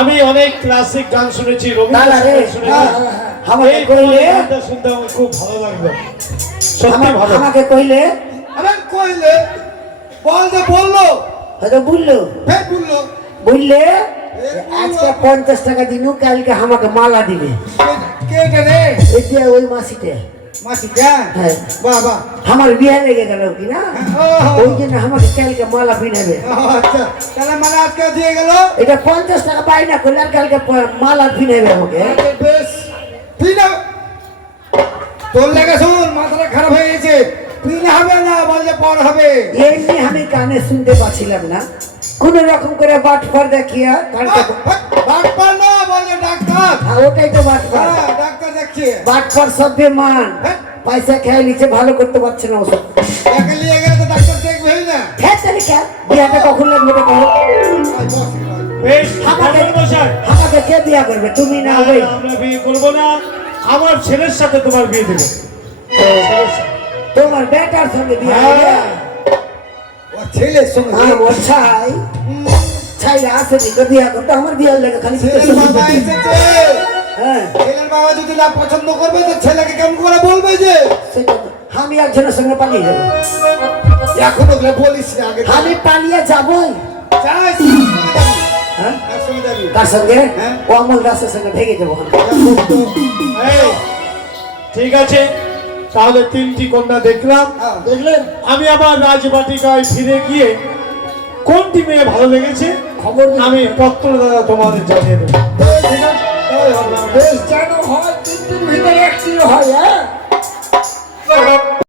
আমি অনেক ক্লাসিক গান শুনেছি, আমাকে কইলে শুনতে আমার খুব ভালো লাগলো, সত্যি ভালো। আমাকে কইলে বল যে বললো হয়তো বললো বললে আজকে 50 টাকা দিনু, কালকে আমাকে মালা দিবে। এটা ওই মাসিটা হ্যাঁ বাবা আমার বিয়ে লেগে গেল কিনা, ওই জন্য আমাকে কালকে মালা পিনাবে। আচ্ছা তাহলে মানে আজকে দিয়ে গেল, এটা 50 টাকা বাইনা করলে আর কালকে মালা পিনাবে আমাকে। বেশ পিনা তোর লেগে শুন, মাথাটা খারাপ হয়ে গেছে। পিনা হবে না, বললে পর হবে। এমনি আমি কানে শুনতে পাচ্ছিলাম না, কোন রকম করে বাটফার দেখিয়া ডাক্তার না বলে ডাক্তার, ওটাই তো বাটফার। ডাক্তার দেখছে বাটফার সভ্যে মান পয়সা খেয়ে নিচ্ছে, ভালো করতে পারছে না ওসব। একে নিয়ে গেলে তো ডাক্তার দেখবেই না। হ্যাঁ তাহলে কে বিয়াটা কখন লাগবে তো কहो? বেশ আমাদের বসাই, আমাকে কে বিয়া করবে, তুমি না ওই? আমরা বিয়ে করব না, আমার ছেলের সাথে তোমার বিয়ে দেব। তোমার বেটার সঙ্গে বিয়ে হবে? ও ছেলের সঙ্গে ও ছাই ছাইলে আসেনি তো বিয়া করতে, আমার বিয়ার লেগে খালি ছেলের বাবা এসেছে। হ্যাঁ ছেলের বাবা যদি না পছন্দ করবে তো ছেলেকে কেমন করে বলবে যে সেটা তো আমি একজনের সঙ্গে পালিয়ে যাবো। এখন ওগুলো বলিস না, আগে আমি পালিয়ে যাবই। যাই হ্যাঁ কার সঙ্গে যাবি? কার সঙ্গে? হ্যাঁ। ও অমল দাসের সঙ্গে ভেগে যাবো। এই, ঠিক আছে, তাহলে 3টি কন্যা দেখলাম। দেখলেন? আমি আবার রাজবাটিকায় ফিরে গিয়ে কোনটি মেয়ে ভালো লেগেছে খবর দিন। আমি পত্র দ্বারা তোমাদের জানিয়ে দেবো। বেশ জানো হয়